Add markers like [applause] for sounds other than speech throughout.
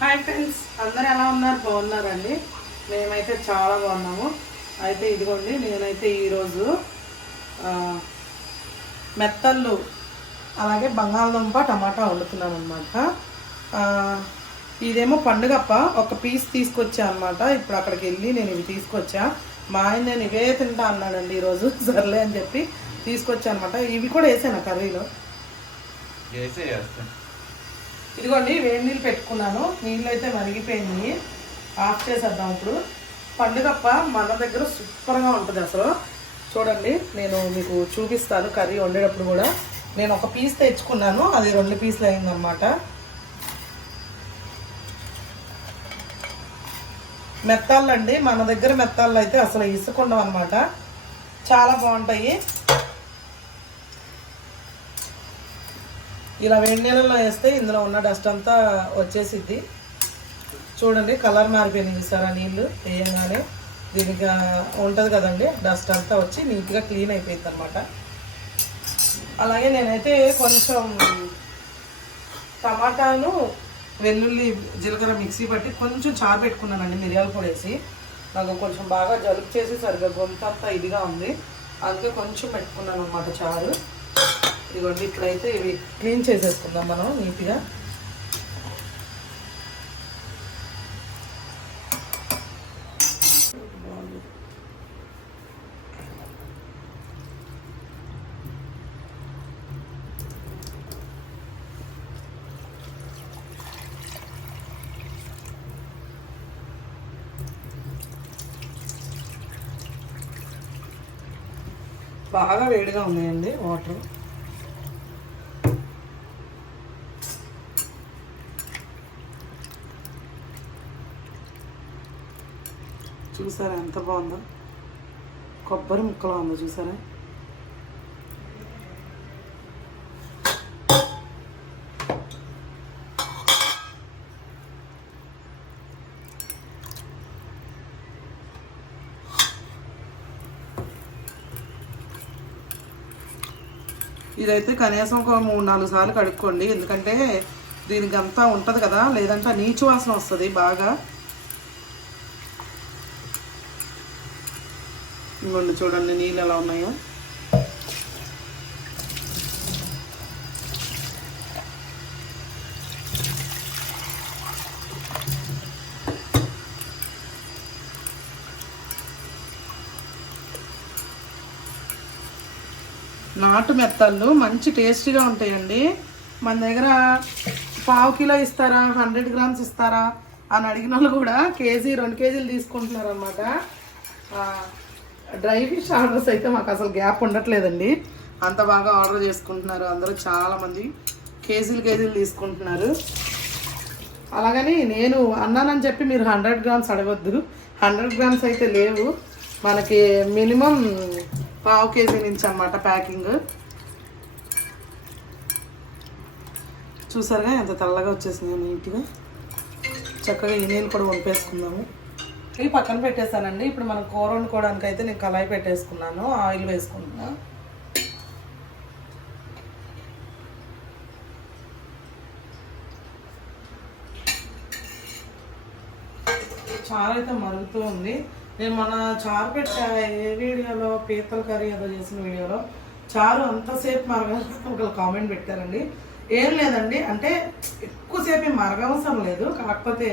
Hi friends అందరు ఎలా ఉన్నారు? బాగున్నారండి? మేమైతే చాలా బాగున్నాము. అయితే ఇదిగోండి నేనైతే ఈరోజు మెత్తళ్ళు అలాగే బంగాళదుంప టమాటా వండుతున్నాను అనమాట ఇదేమో పండుగప్ప. ఒక పీస్ తీసుకొచ్చా అనమాట ఇప్పుడు అక్కడికి వెళ్ళి నేను ఇవి తీసుకొచ్చా. మా ఆయన నేను ఇవే తింటా అన్నాడండి ఈరోజు. [laughs] సర్లే అని చెప్పి తీసుకొచ్చా అనమాట ఇవి కూడా వేసాను కర్రీలో? చేసే ఇదిగోండి వేడి నీళ్ళు పెట్టుకున్నాను. నీళ్ళు అయితే మరిగిపోయింది. ఆఫ్ చేసేద్దాం ఇప్పుడు. పండుగప్ప మన దగ్గర సూపర్గా ఉంటుంది అసలు. చూడండి నేను మీకు చూపిస్తాను కర్రీ వండేటప్పుడు కూడా. నేను ఒక పీస్ తెచ్చుకున్నాను. అది రెండు పీసులు అయిందనమాట మెత్తాళ్ళు అండి మన దగ్గర మెత్తాళ్ళు అయితే అసలు ఇసుకుండం అనమాట చాలా బాగుంటాయి. ఇలా వేడి నీళ్ళలో వేస్తే ఇందులో ఉన్న డస్ట్ అంతా వచ్చేసిద్ది. చూడండి కలర్ మారిపోయింది చూసారా నీళ్ళు? వేయగానే దీనికి ఉంటుంది కదండి డస్ట్ అంతా వచ్చి నీట్గా క్లీన్ అయిపోయింది అనమాట అలాగే నేనైతే కొంచెం టమాటాను వెల్లుల్లి జీలకర్ర మిక్సీ పట్టి కొంచెం చారు పెట్టుకున్నానండి మిరియాల పొడి వేసి. నాకు కొంచెం బాగా జలుపు చేసి సరిగ్గా గొంతు అంతా ఇదిగా ఉంది. అందుకే కొంచెం పెట్టుకున్నాను అనమాట చారు. ఇదిగోండి ఇప్పుడైతే ఇవి క్లీన్ చేసేసుకుందాం మనం నీట్గా. బాగా వేడిగా ఉన్నాయండి వాటర్. చూసారా? ఎంత బాగుందో. కొబ్బరి ముక్కలా ఉందో చూసారా? ఇదైతే కనీసం ఒక మూడు నాలుగు సార్లు కడుక్కోండి. ఎందుకంటే దీనికి అంతా ఉంటుంది కదా. లేదంటే నీచు వాసన వస్తుంది బాగా. ఇంకొండి చూడండి నీళ్ళు ఎలా ఉన్నాయో. నాటు మెత్తళ్ళు మంచి టేస్టీగా ఉంటాయండి. మన దగ్గర పావు కిలో ఇస్తారా? హండ్రెడ్ గ్రామ్స్ ఇస్తారా? అని అడిగిన వాళ్ళు కూడా కేజీ రెండు కేజీలు తీసుకుంటున్నారు అనమాట డ్రై ఫిష్ ఆర్డర్స్ అయితే మాకు అసలు గ్యాప్ ఉండట్లేదండి. అంత బాగా ఆర్డర్ చేసుకుంటున్నారు అందరూ చాలామంది కేజీలు కేజీలు తీసుకుంటున్నారు. అలాగని నేను అన్నానని చెప్పి మీరు హండ్రెడ్ గ్రామ్స్ అడగొద్దు. హండ్రెడ్ గ్రామ్స్ అయితే లేవు. మనకి మినిమం పావు కేజీ నుంచి అన్నమాట ప్యాకింగ్. చూసారుగా ఎంత తెల్లగా వచ్చేసింది నీట్గా. చక్కగా ఈ నీళ్ళు కూడా వంపేసుకుందాము. ఇవి పక్కన పెట్టేస్తానండి ఇప్పుడు మనం కూర వండుకోవడానికి అయితే నేను కళాయి పెట్టేసుకున్నాను ఆయిల్ వేసుకుంటున్నా చారు అయితే మరుగుతూ ఉంది. నేను మన చారు పెట్టా ఏ వీడియోలో పీతల కర్రీ ఏదో చేసిన వీడియోలో చారు అంతసేపు మరగాలని ఒకళ్ళు కామెంట్ పెట్టారండి. ఏం లేదండి. అంటే ఎక్కువసేపు మరగవసరం లేదు. కాకపోతే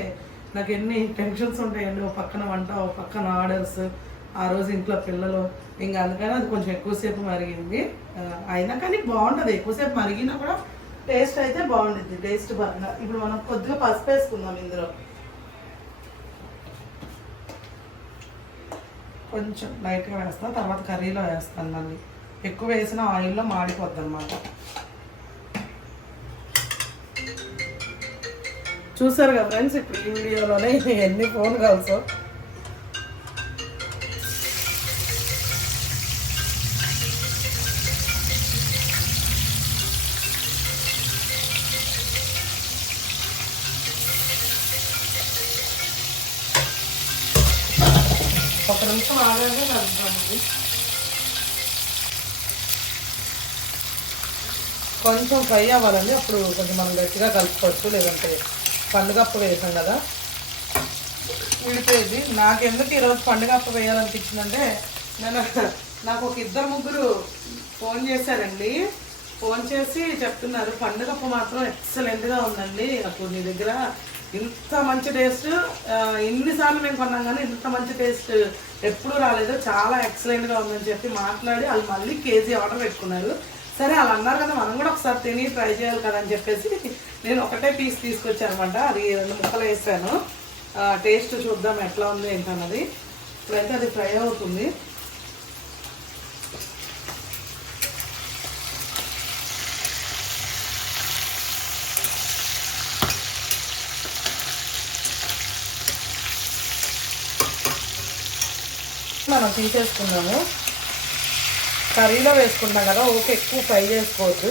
నాకు ఎన్ని టెన్షన్స్ ఉంటాయండి. ఓ పక్కన వంట ఓ పక్కన ఆర్డర్స్ ఆ రోజు ఇంట్లో పిల్లలు. ఇంకా అందుకని అది కొంచెం ఎక్కువసేపు మరిగింది. అయినా కానీ బాగుంటుంది. ఎక్కువసేపు మరిగినా కూడా టేస్ట్ అయితే బాగుంటుంది టేస్ట్ బాగా. ఇప్పుడు మనం కొద్దిగా పసుపు వేసుకుందాం ఇందులో. కొంచెం లైట్గా వేస్తాను తర్వాత కర్రీలో వేస్తాను మళ్ళీ. ఎక్కువ వేసిన ఆయిల్లో మాడిపోద్ది అనమాట చూసారు కదా ఫ్రెండ్స్ ఇప్పుడు ఈ వీడియోలోనే ఎన్ని ఫోన్ కాల్స్ ఒక నిమిషం ఆగానే కలుపుతామండి కొంచెం ఫ్రై అవ్వాలండి అప్పుడు కొంచెం మనం గట్టిగా కలుపుకోవచ్చు లేదంటే పండుగప్ప వేసాం కదా. ఉడిపోయింది నాకెందుకు ఈరోజు పండుగ వేయాలనిపించిందంటే నేను నాకు ఒక ఇద్దరు ముగ్గురు ఫోన్ చేశారండి. ఫోన్ చేసి చెప్తున్నారు పండుగ మాత్రం ఎక్సలెంట్గా ఉందండి. అప్పుడు నీ దగ్గర ఇంత మంచి టేస్ట్ ఎన్నిసార్లు మేము కొన్నాం కానీ ఇంత మంచి టేస్ట్ ఎప్పుడూ రాలేదు. చాలా ఎక్సలెంట్గా ఉందని చెప్పి మాట్లాడి వాళ్ళు మళ్ళీ కేజీ ఆర్డర్ పెట్టుకున్నారు. సరే అలా అన్నారు కదా మనం కూడా ఒకసారి తిని ట్రై చేయాలి కదా అని చెప్పేసి నేను ఒకటే పీస్ తీసుకొచ్చానమాట అది రెండు ముక్కలు వేసాను. టేస్ట్ చూద్దాం ఎట్లా ఉంది ఏంటన్నది ఇప్పుడైతే అది ఫ్రై అవుతుంది. మనం తీసేసుకున్నాము కర్రీలో వేసుకుంటాం కదా ఓకే ఎక్కువ ఫ్రై చేసుకోవద్దు.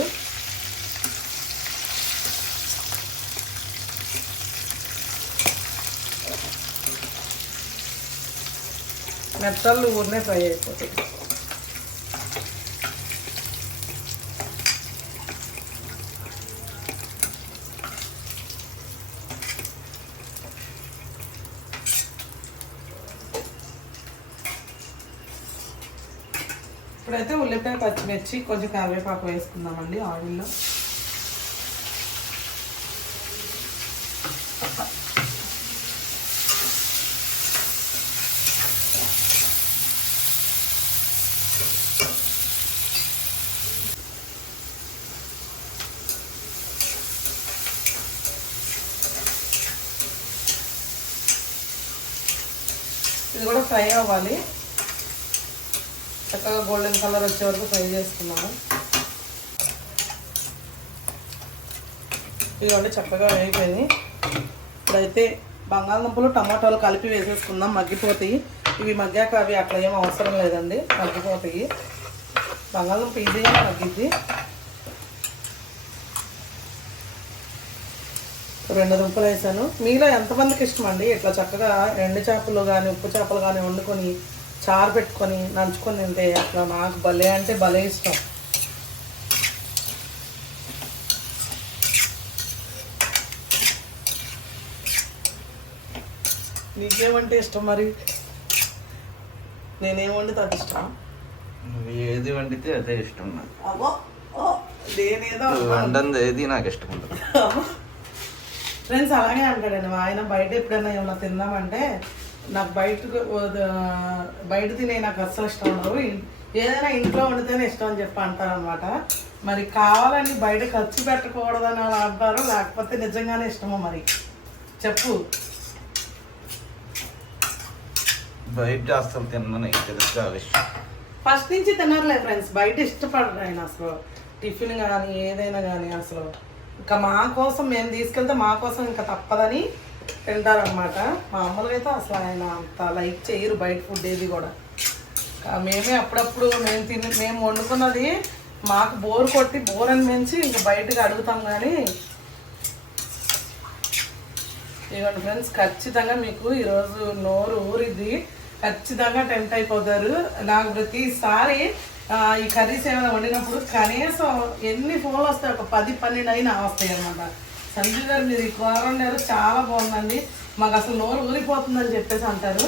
మెత్తలు ఊరినే ఫ్రై అయిపోతాయి. అయితే ఉల్లిపాయ పచ్చిమిర్చి కొంచెం కరివేపాకు వేసుకుందామండి ఆయిల్లో. ఇది కూడా ఫ్రై అవ్వాలి. గోల్డెన్ కలర్ వచ్చే వరకు ఫ్రై చేసుకున్నాము. ఇదిగోండి చక్కగా వేగిపోయింది. ఇప్పుడైతే బంగాళదుంపలు టమాటాలు కలిపి వేసేసుకుందాం. మగ్గిపోతాయి. ఇవి మగ్గాక అవి అట్లా ఏం అవసరం లేదండి. మగ్గిపోతాయి. బంగాళదుంప ఈజీగా మగ్గిద్ది. రెండు దుంపలు వేసాను. మీలో ఎంతమందికి ఇష్టం అండి ఇట్లా చక్కగా ఎండు చేపలు కానీ ఉప్పు చేపలు కానీ వండుకొని చారు పెట్టుకొని నంచుకొని తింటే అట్లా నాకు భలే అంటే భలే ఇష్టం. నీకేమంటే ఇష్టం మరి? నేనేం వండితే అది ఇష్టం నువ్వు ఏది వండితే అదే ఇష్టం నాకు. అవ్వో ఓ నేనేదో నువ్వు వండంది ఏది నాకు ఇష్టం ఉండదు. ఫ్రెండ్స్ అలాగే అంటాడండి ఆయన బయట ఎప్పుడైనా ఏమన్నా తిందామంటే నాకు బయటకు వద- బయట తినే నాకు అస్సలు ఇష్టం ఉండదు. ఏదైనా ఇంట్లో వండితేనే ఇష్టం అని చెప్పి అంటారనమాట మరి కావాలని బయట ఖర్చు పెట్టకూడదని అలా అంటారు లేకపోతే నిజంగానే ఇష్టమో మరి? చెప్పు. బయట అసలు తిన్నాను తెలుసు విషయం ఫస్ట్ నుంచి తినర్లే ఫ్రెండ్స్ బయట ఇష్టపడరు ఆయన అసలు. టిఫిన్ కానీ ఏదైనా కానీ అసలు. ఇంకా మా కోసం మేము తీసుకెళ్తే మా కోసం ఇంకా తప్పదని తింటారనమాట మామూలుగా అయితే అసలు ఆయన అంత లైక్ చేయరు బయట ఫుడ్ ఏది కూడా. మేమే అప్పుడప్పుడు మేము తిని మేము వండుకున్నది మాకు బోర్ కొట్టి బోర్ అని మించి ఇంక బయటకు అడుగుతాం కానీ ఇవ్వండి ఫ్రెండ్స్ ఖచ్చితంగా మీకు ఈరోజు నోరు ఊరిద్ది. ఖచ్చితంగా టెంప్ట్ అయిపోతారు. నాకు ప్రతిసారి ఈ కర్రీస్ ఏమైనా వండినప్పుడు కనీసం ఎన్ని ఫోన్లు వస్తాయి? ఒక పది పన్నెండు అయినా వస్తాయి అనమాట సంజు గారు మీరు ఈ కూర వండారు చాలా బాగుందండి. మాకు అసలు నోరు ఊరిపోతుందని చెప్పేసి అంటారు.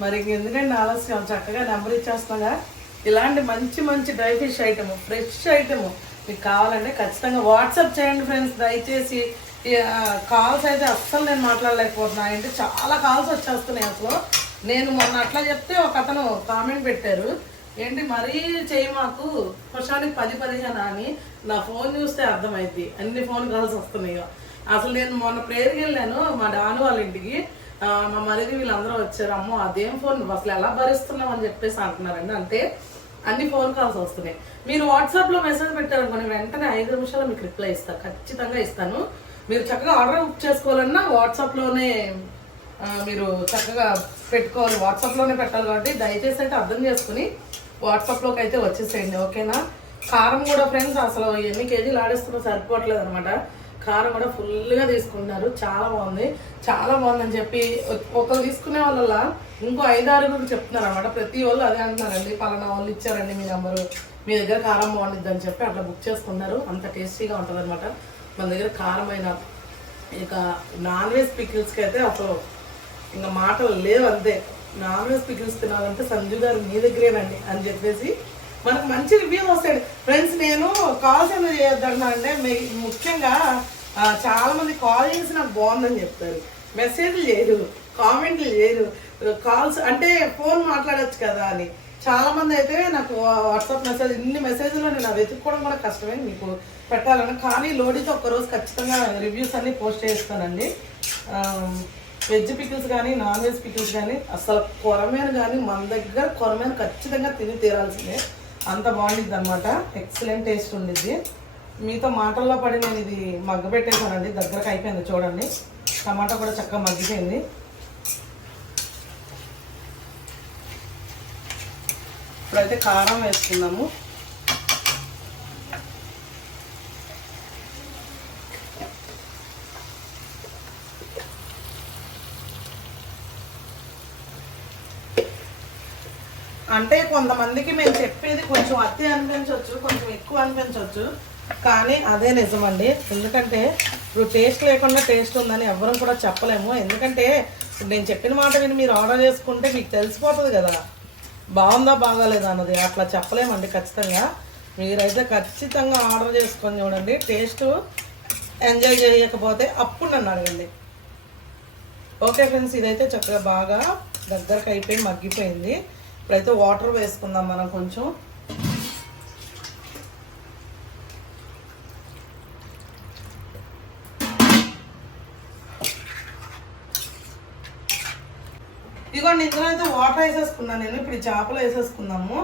మరి ఎందుకంటే ఆలస్యం? చక్కగా నెంబర్ ఇచ్చేస్తాగా ఇలాంటి మంచి మంచి dry fish item fresh item మీకు కావాలంటే ఖచ్చితంగా వాట్సాప్ చేయండి ఫ్రెండ్స్. దయచేసి కాల్స్ అయితే అస్సలు నేను మాట్లాడలేకపోతున్నా. అంటే చాలా కాల్స్ వచ్చేస్తున్నాయి అసలు. నేను మొన్న అట్లా చెప్తే ఒక అతను కామెంట్ పెట్టారు. ఏంటి మరీ చేయి మాకు? వర్షానికి పది పదిహేను అని. నా ఫోన్ చూస్తే అర్థమైంది అన్ని ఫోన్ కాల్స్ వస్తున్నాయో. అసలు నేను మొన్న ప్రేయర్కి వెళ్ళాను మా డాను వాళ్ళ ఇంటికి. మా మరిది వీళ్ళందరూ వచ్చారు అమ్మో అదేం ఫోన్ అసలు ఎలా భరిస్తున్నాం అని చెప్పేసి అంటున్నారండి. అంతే అన్ని ఫోన్ కాల్స్ వస్తున్నాయి. మీరు వాట్సాప్లో మెసేజ్ పెట్టారనుకోండి వెంటనే ఐదు నిమిషాలు మీకు రిప్లై ఇస్తాను ఖచ్చితంగా ఇస్తాను. మీరు చక్కగా ఆర్డర్ బుక్ చేసుకోవాలన్నా వాట్సాప్లోనే మీరు చక్కగా పెట్టుకోవాలి. వాట్సాప్లోనే పెట్టాలి కాబట్టి దయచేసి అయితే అర్థం చేసుకుని వాట్సాప్లోకి అయితే వచ్చేసేయండి. ఓకేనా? కారం కూడా ఫ్రెండ్స్ అసలు ఎన్ని కేజీలు ఆడేస్తున్నా సరిపోవట్లేదు అనమాట కారం కూడా ఫుల్గా తీసుకుంటున్నారు. చాలా బాగుంది. చాలా బాగుందని చెప్పి ఒకరు తీసుకునే వాళ్ళ ఇంకో ఐదు ఆరుగురు చెప్తున్నారు అనమాట ప్రతి వాళ్ళు అదే అంటున్నారండి పలానా వాళ్ళు ఇచ్చారండి మీ నెంబరు. మీ దగ్గర కారం బాగుండిద్ది అని చెప్పి అట్లా బుక్ చేసుకున్నారు అంత టేస్టీగా ఉంటుంది అనమాట మన దగ్గర కారమైన ఇక నాన్ వెజ్ పికిల్స్కి అయితే అసలు ఇంకా మాటలు లేవు అంతే. నాన్ వెజ్ పికిల్స్ తినాలంటే సంజు గారు మీ దగ్గరేనండి అని చెప్పేసి మనకు మంచి రివ్యూ వస్తాడు ఫ్రెండ్స్ నేను కాల్స్ ఎందుకు చేయొద్దన్నా అంటే మీ- ముఖ్యంగా చాలా మంది కాల్ చేసి నాకు బాగుందని చెప్తారు మెసేజ్లు చేయరు కామెంట్లు చేయరు కాల్స్ అంటే ఫోన్ మాట్లాడచ్చు కదా అని. చాలా మంది అయితే నాకు వాట్సాప్ మెసేజ్ ఇన్ని మెసేజ్లో నేను అది వెతుక్కోవడం కూడా కష్టమే మీకు పెట్టాలని. కానీ లోడీతో ఒక్కరోజు ఖచ్చితంగా రివ్యూస్ అన్ని పోస్ట్ చేస్తానండి. వెజ్ పికిల్స్ కానీ నాన్ వెజ్ పికిల్స్ కానీ అసలు కొరమేను కానీ మన దగ్గర కొరమేను ఖచ్చితంగా తిని తీరాల్సిందే. అంత బాగుండిద్ది అనమాట ఎక్సలెంట్ టేస్ట్ ఉండిద్ది. మీతో మాటల్లో పడి నేను ఇది మగ్గ పెట్టేశానండి. దగ్గరకు అయిపోయింది చూడండి. టమాటా కూడా చక్కగా మగ్గిపోయింది. ఇప్పుడైతే కారం వేసుకుందాము. అంటే కొంతమందికి మేము చెప్పేది కొంచెం అతి అనిపించవచ్చు కొంచెం ఎక్కువ అనిపించవచ్చు కానీ అదే నిజమండి. ఎందుకంటే ఇప్పుడు టేస్ట్ లేకుండా టేస్ట్ ఉందని ఎవ్వరం కూడా చెప్పలేము. ఎందుకంటే ఇప్పుడు నేను చెప్పిన మాట విని మీరు ఆర్డర్ చేసుకుంటే మీకు తెలిసిపోతుంది కదా. బాగుందా బాగాలేదా అన్నది. అట్లా చెప్పలేమండి ఖచ్చితంగా. మీరైతే ఖచ్చితంగా ఆర్డర్ చేసుకొని చూడండి. టేస్ట్ ఎంజాయ్ చేయకపోతే అప్పుడు నన్ను అడగండి. ఓకే ఫ్రెండ్స్ ఇదైతే చక్కగా బాగా దగ్గరకు అయిపోయి మగ్గిపోయింది. ఇప్పుడైతే వాటర్ వేసుకుందాం మనం కొంచెం. ఇదిగోండి ఇందులో అయితే వాటర్ వేసేసుకున్నాను నేను ఇప్పుడు చేపలు వేసేసుకున్నాము.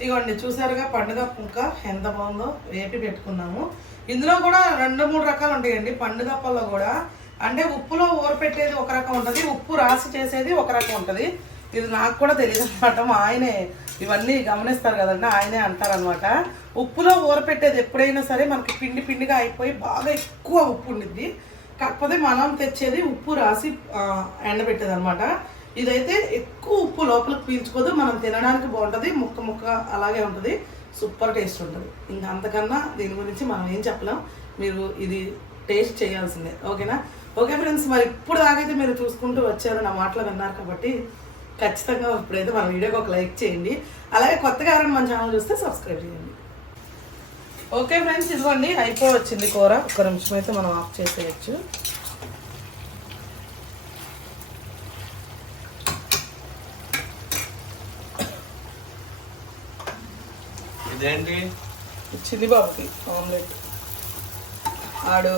ఇదిగోండి చూసారుగా పండుగ పుంక ఎంత బాగుందో వేపి పెట్టుకున్నాము. ఇందులో కూడా రెండు మూడు రకాలు ఉంటాయండి పండుగప్పల్లో కూడా. అంటే ఉప్పులో ఊరపెట్టేది ఒక రకం ఉంటుంది ఉప్పు రాసి చేసేది ఒక రకం ఉంటుంది. ఇది నాకు కూడా తెలియదు అనమాట మా ఆయనే ఇవన్నీ గమనిస్తారు కదండి ఆయనే అంటారనమాట ఉప్పులో ఊరపెట్టేది ఎప్పుడైనా సరే మనకి పిండి పిండిగా అయిపోయి బాగా ఎక్కువ ఉప్పు ఉండిద్ది. కాకపోతే మనం తెచ్చేది ఉప్పు రాసి ఎండబెట్టేది అనమాట ఇదైతే ఎక్కువ ఉప్పు లోపలికి పీల్చుకోదు మనం తినడానికి బాగుంటుంది ముక్క ముక్క అలాగే ఉంటుంది సూపర్ టేస్ట్ ఉంటుంది. ఇంకా అంతకన్నా దీని గురించి మనం ఏం చెప్పలేం. మీరు ఇది టేస్ట్ చేయాల్సిందే ఓకేనా? ఓకే ఫ్రెండ్స్ మరి ఇప్పుడు దాకైతే మీరు చూసుకుంటూ వచ్చారు నా మాటలు విన్నారు కాబట్టి ఖచ్చితంగా ఇప్పుడైతే మన వీడియోకి ఒక లైక్ చేయండి. అలాగే కొత్తగా ఎవరైనా మన ఛానల్ చూస్తే సబ్స్క్రైబ్ చేయండి. ఓకే ఫ్రెండ్స్ ఇదిగోండి అయిపోయి వచ్చింది కూర. ఒక నిమిషం అయితే మనం ఆఫ్ చేసేయచ్చు. ఇదేంటి? చిన్ని బాబుకి ఆమ్లెట్. ఆడు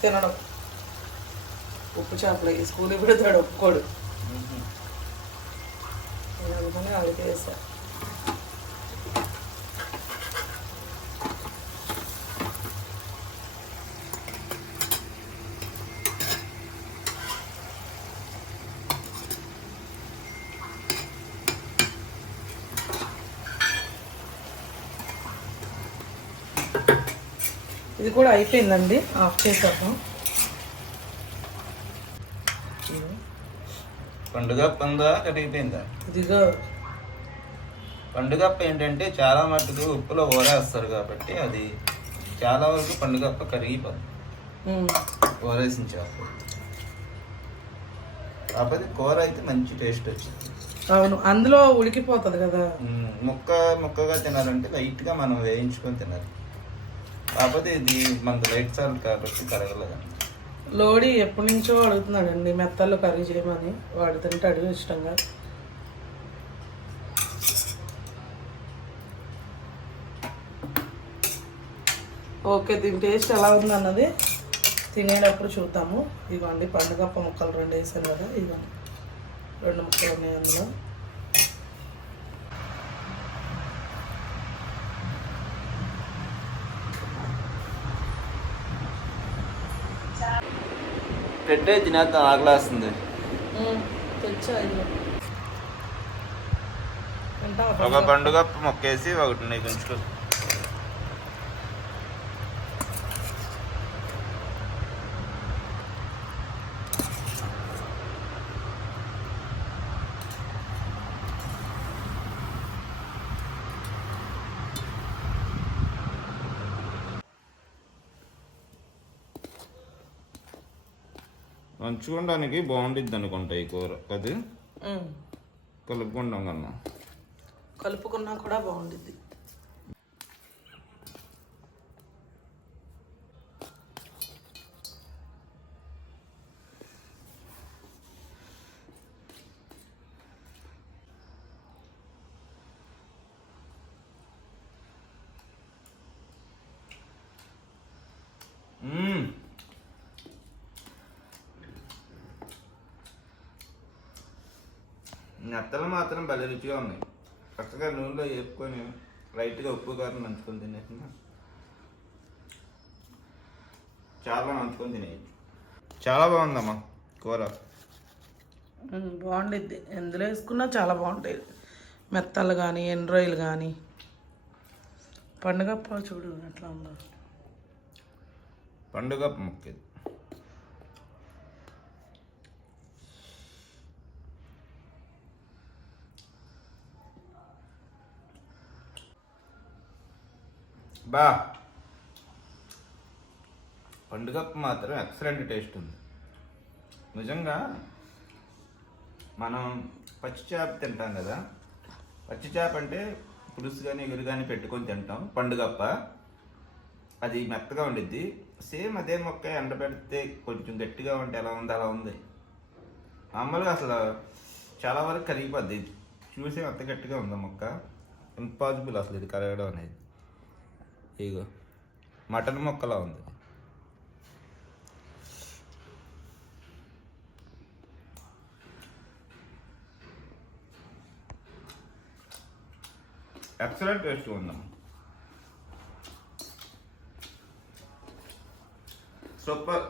తినడం. ఉప్పు చేపలు ఈ స్కూల్ పెడతాడు ఒప్పుకోడు. ఆడికి వేసా. ఇది కూడా అయిపోయిందండి. ఆఫ్ చేసాము పండుగ పందా కరిగిపోయిందా? ఇదిగో. పండుగప్ప ఏంటంటే చాలా మట్టుకు ఉప్పులో ఊరేస్తారు కాబట్టి అది చాలా వరకు పండుగప్ప కరిగిపోతుంది ఉమ్. ఊరేసిన చేప కాకపోతే కూర అయితే మంచి టేస్ట్ వచ్చింది. అవును అందులో ఉడికిపోతుంది కదా. ముక్క ముక్కగా తినాలంటే లైట్గా మనం వేయించుకొని తినాలి. కాకపోతే ఇది మనకు లైట్ చాలు కాబట్టి కరగలేదు లోడి ఎప్పటి నుంచో అడుగుతున్నాడండి మెత్తల్లో కర్రీ చేయమని. వాడు తింటాడు ఇష్టంగా. ఓకే దీని టేస్ట్ ఎలా ఉంది అన్నది తినేటప్పుడు చూద్దాము. ఇవ్వండి పండుగప్ప ముక్కలు రెండు వేసాను కదా ఇవ్వండి రెండు ముక్కలు ఉన్నాయి అందులో. పెట్టే తినేద్దాం ఆకలేస్తుంది ఒక? పండుగప్ప మొక్కేసి ఒకటి నీకు ఉంచుకో నంచుకోవడానికి బాగుండిద్ది అనుకుంటా ఈ కూర. అది. కలుపుకుంటాం కన్నా. కలుపుకున్నా కూడా బాగుండిద్ది. నెత్తలు మాత్రం భలే రుచిగా ఉన్నాయి. చక్కగా నూనెలో వేపుకొని లైట్గా ఉప్పు కారం నంచుకొని తినేసిన చాలా నంచుకొని తినేది చాలా బాగుందమ్మా కూర. బాగుండిద్ది. ఎందులో వేసుకున్నా చాలా బాగుంటాయి. మెత్తలు కానీ ఎండ్రాయిలు కానీ పండుగప్ప చూడు ఎట్లా ఉందో. పండుగ ముక్క బా. పండుగ మాత్రం ఎక్సలెంట్ టేస్ట్ ఉంది. నిజంగా మనం పచ్చి చేప తింటాం కదా పచ్చి చేప అంటే పులుసు కానీ ఎగురు కానీ పెట్టుకొని తింటాం. పండుగప్ప అది మెత్తగా ఉండిద్ది. సేమ్ అదే మొక్క ఎండబెడితే కొంచెం గట్టిగా ఉంటే ఎలా ఉంది అలా ఉంది. మామూలుగా అసలు చాలా వరకు కరిగిపోద్ది. చూసే అంత గట్టిగా ఉంది మొక్క? ఇంపాసిబుల్ అసలు ఇది కరగడం అనేది. ఇగో మటన్ మొక్కలా ఉంది. ఎక్సలెంట్ టేస్ట్ ఉందమ్మా. సూపర్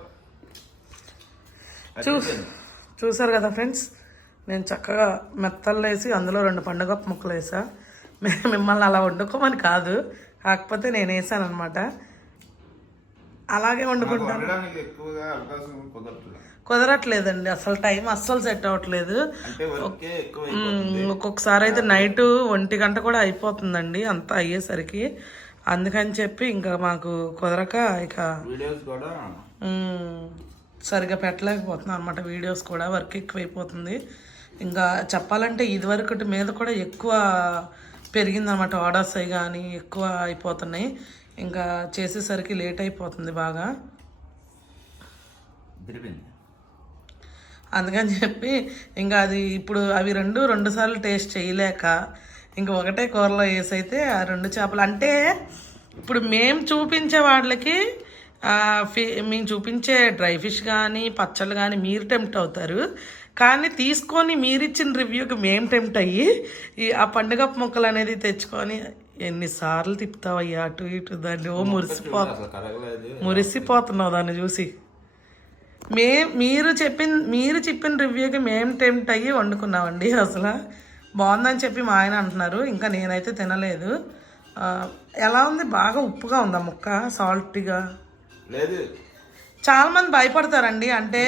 చూ చూసారు కదా ఫ్రెండ్స్ నేను చక్కగా మెత్తల్లో వేసి అందులో రెండు పండుగ ముక్కలు వేసా. మిమ్మల్ని అలా వండుకోమని కాదు. కాకపోతే నేను వేసాను అనమాట అలాగే వండుకుంటాను. కుదరట్లేదండి. అసలు టైం అస్సలు సెట్ అవ్వట్లేదు. ఒక్కొక్కసారి అయితే నైట్ ఒంటి గంట కూడా అయిపోతుందండి అంతా అయ్యేసరికి. అందుకని చెప్పి ఇంకా మాకు కుదరక ఇక వీడియోస్ కూడా మ్మ్, సరిగా పెట్టలేకపోతున్నాం అనమాట వీడియోస్ కూడా వర్క్ ఎక్కువైపోతుంది. ఇంకా చెప్పాలంటే ఇదివరకటి మీద కూడా ఎక్కువ పెరిగిందనమాట. ఆర్డర్స్ అవి కానీ ఎక్కువ అయిపోతున్నాయి. ఇంకా చేసేసరికి లేట్ అయిపోతుంది బాగా. అందుకని చెప్పి ఇంకా అది ఇప్పుడు అవి రెండు రెండు సార్లు టేస్ట్ చేయలేక ఇంకా ఒకటే కూరలో వేసైతే ఆ రెండు చేపలు. అంటే ఇప్పుడు మేము చూపించే వాళ్ళకి మేము చూపించే డ్రై ఫిష్ కానీ పచ్చళ్ళు కానీ మీరు టెంప్ట్ అవుతారు. కానీ తీసుకొని మీరిచ్చిన రివ్యూకి మేము టెంప్ట్ అయ్యి ఈ ఆ పండుగ మొక్కలు అనేది తెచ్చుకొని ఎన్నిసార్లు తిప్పుతావయ్యా అటు ఇటు దాన్ని. ఓ మురిసిపో మురిసిపోతున్నావు దాన్ని చూసి. మే మీరు చెప్పిన మీరు చెప్పిన రివ్యూకి మేము టెంప్ట్ అయ్యి వండుకున్నామండి అసలు. బాగుందని చెప్పి మా ఆయన అంటున్నారు. ఇంకా నేనైతే తినలేదు. ఎలా ఉంది? బాగా ఉప్పుగా ఉందా ముక్క? సాల్టీగా? లేదు. చాలా మంది భయపడతారండి. అంటే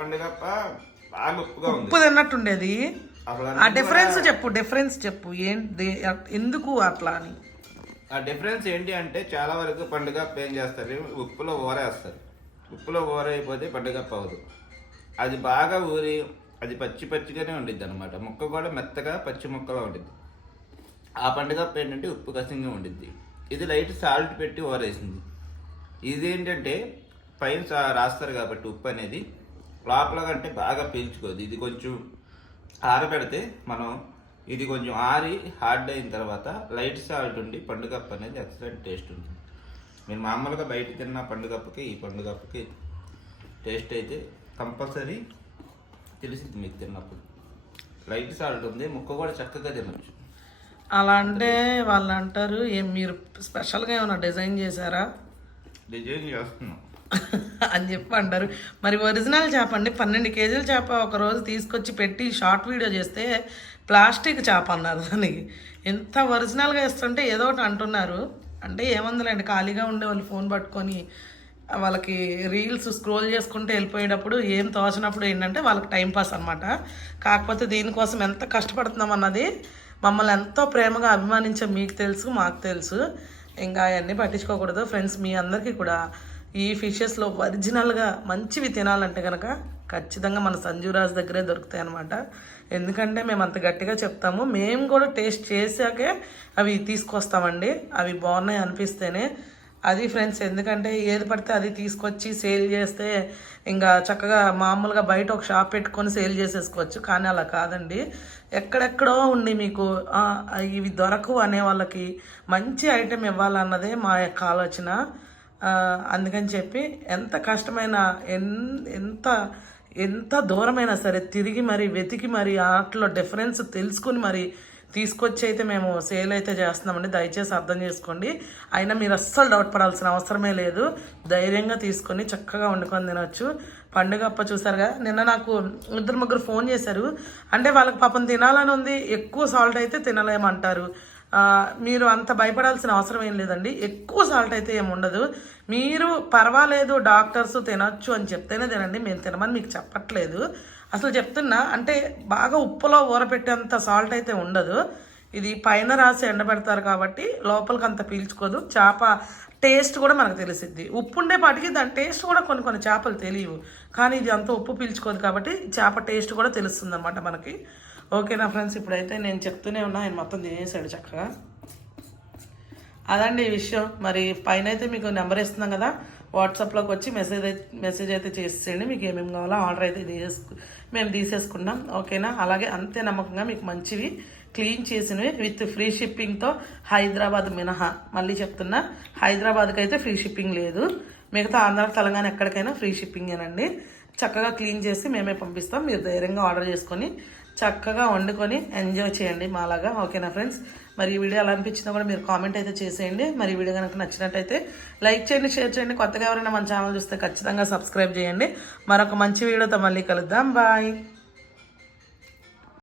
పండుగప్ప ఉంది ఉప్పు తిన్నట్టుండేది ఆ డిఫరెన్స్ చెప్పు డిఫరెన్స్ చెప్పు. ఏంటి ఎందుకు అట్లా అని. ఆ డిఫరెన్స్ ఏంటి అంటే చాలా వరకు పండుగప్ప ఏం చేస్తారు? ఉప్పులో ఊరేస్తారు ఉప్పులో ఊరైపోతే పండుగప్ప అవ్వదు. అది బాగా ఊరి అది పచ్చి పచ్చిగానే ఉండిద్ది అనమాట ముక్క కూడా మెత్తగా పచ్చి ముక్కలా ఉండిద్ది. ఆ పండుగప్ప ఏంటంటే ఉప్పు కసింగా ఉండిద్ది. ఇది లైట్ సాల్ట్ పెట్టి ఊరేసింది ఇది ఏంటంటే పైన రాస్తారు కాబట్టి ఉప్పు అనేది లోపల కంటే బాగా పీల్చుకోదు. ఇది కొంచెం ఆరబెడితే మనం ఇది కొంచెం ఆరి హార్డ్ అయిన తర్వాత లైట్ సాల్ట్ ఉండి పండుగప్ప అనేది ఎక్సలెంట్ టేస్ట్ ఉంటుంది. మీరు మామూలుగా బయట తిన్న పండుగప్పకి ఈ పండుగప్పకి టేస్ట్ అయితే కంపల్సరీ తెలిసింది మీకు తిన్నప్పుడు. లైట్ సాల్ట్ ఉంది ముక్క కూడా చక్కగా తినచ్చు. అలా అంటే వాళ్ళు అంటారు ఏం మీరు స్పెషల్గా ఏమైనా డిజైన్ చేశారా? డిజైన్ చేస్తున్నాం. అని చెప్పి అంటారు. మరి ఒరిజినల్ చేప అండి పన్నెండు కేజీల చేప ఒకరోజు తీసుకొచ్చి పెట్టి షార్ట్ వీడియో చేస్తే ప్లాస్టిక్ చేప అన్నారు దానికి ఎంత ఒరిజినల్గా ఇస్తుంటే ఏదో ఒకటి అంటున్నారు. అంటే ఏముందిలేండి ఖాళీగా ఉండే వాళ్ళు ఫోన్ పట్టుకొని వాళ్ళకి రీల్స్ స్క్రోల్ చేసుకుంటూ వెళ్ళిపోయేటప్పుడు ఏం తోచినప్పుడు ఏంటంటే వాళ్ళకి టైంపాస్ అనమాట కాకపోతే దీనికోసం ఎంత కష్టపడుతున్నాం అన్నది మమ్మల్ని ఎంతో ప్రేమగా అభిమానించే మీకు తెలుసు మాకు తెలుసు. ఇంకా అవన్నీ పట్టించుకోకూడదు. ఫ్రెండ్స్ మీ అందరికీ కూడా ఈ ఫిషెస్లో ఒరిజినల్గా మంచివి తినాలంటే కనుక ఖచ్చితంగా మన సంజురాజ్ దగ్గరే దొరుకుతాయి అనమాట ఎందుకంటే మేము అంత గట్టిగా చెప్తాము. మేము కూడా టేస్ట్ చేశాకే అవి తీసుకొస్తామండి. అవి బాగున్నాయి అనిపిస్తేనే. అది ఫ్రెండ్స్ ఎందుకంటే ఏది పడితే అది తీసుకొచ్చి సేల్ చేస్తే ఇంకా చక్కగా మామూలుగా బయట ఒక షాప్ పెట్టుకొని సేల్ చేసేసుకోవచ్చు. కానీ అలా కాదండి. ఎక్కడెక్కడో ఉండి మీకు ఇవి దొరకవు అనే వాళ్ళకి మంచి ఐటెం ఇవ్వాలన్నదే మా యొక్క ఆలోచన. అందుకని చెప్పి ఎంత కష్టమైన ఎన్ ఎంత ఎంత దూరమైనా సరే తిరిగి మరి వెతికి మరి ఆటలో డిఫరెన్స్ తెలుసుకుని మరి తీసుకొచ్చి అయితే మేము సేల్ అయితే చేస్తున్నామండి. దయచేసి అర్థం చేసుకోండి. అయినా మీరు అస్సలు డౌట్ పడాల్సిన అవసరమే లేదు. ధైర్యంగా తీసుకొని చక్కగా వండుకొని తినొచ్చు. పండుగ అప్ప చూసారు కదా నిన్న నాకు ఇద్దరు ముగ్గురు ఫోన్ చేశారు. అంటే వాళ్ళకి పాపం తినాలని ఉంది ఎక్కువ సాల్ట్ అయితే తినలేమంటారు. మీరు అంత భయపడాల్సిన అవసరం ఏం లేదండి. ఎక్కువ సాల్ట్ అయితే ఏమి ఉండదు. మీరు పర్వాలేదు డాక్టర్స్ తినొచ్చు అని చెప్తేనే తినండి. మేము తినమని మీకు చెప్పట్లేదు. అసలు చెప్తున్నా అంటే బాగా ఉప్పులో ఊరపెట్టేంత సాల్ట్ అయితే ఉండదు. ఇది పైన రాసి ఎండబెడతారు కాబట్టి లోపలికి అంత పీల్చుకోదు. చేప టేస్ట్ కూడా మనకు తెలిసిద్ది. ఉప్పు ఉండే పాటికి దాని టేస్ట్ కూడా కొన్ని కొన్ని చేపలు తెలియవు. కానీ ఇది అంత ఉప్పు పీల్చుకోదు కాబట్టి చేప టేస్ట్ కూడా తెలుస్తుంది అనమాట మనకి. ఓకేనా ఫ్రెండ్స్ ఇప్పుడైతే నేను చెప్తూనే ఉన్నా ఆయన మొత్తం తినేసాడు చక్కగా. అదండి ఈ విషయం. మరి పైన అయితే మీకు నెంబర్ ఇస్తున్నాం కదా వాట్సాప్లోకి వచ్చి మెసేజ్ అయితే మెసేజ్ అయితే చేసేయండి. మీకు ఏమేమి కావాలో ఆర్డర్ అయితే తీసేసుకు మేము తీసేసుకున్నాం ఓకేనా? అలాగే అంతే నమ్మకంగా మీకు మంచివి క్లీన్ చేసినవి విత్ ఫ్రీ షిప్పింగ్తో హైదరాబాద్ మినహా. మళ్ళీ చెప్తున్నా హైదరాబాద్కి అయితే ఫ్రీ షిప్పింగ్ లేదు. మిగతా ఆంధ్ర తెలంగాణ ఎక్కడికైనా ఫ్రీ షిప్పింగేనండి. చక్కగా క్లీన్ చేసి మేమే పంపిస్తాం. మీరు ధైర్యంగా ఆర్డర్ చేసుకొని చక్కగా వండుకొని ఎంజాయ్ చేయండి మాలాగా. ఓకేనా ఫ్రెండ్స్? మరి ఈ వీడియో ఎలా అనిపించిందో కూడా మీరు కామెంట్ అయితే చేసేయండి. మరి ఈ వీడియో కనుక నచ్చినట్టయితే లైక్ చేయండి షేర్ చేయండి. కొత్తగా ఎవరైనా మన ఛానల్ చూస్తే ఖచ్చితంగా సబ్స్క్రైబ్ చేయండి. మరొక మంచి వీడియోతో మళ్ళీ కలుద్దాం. బాయ్.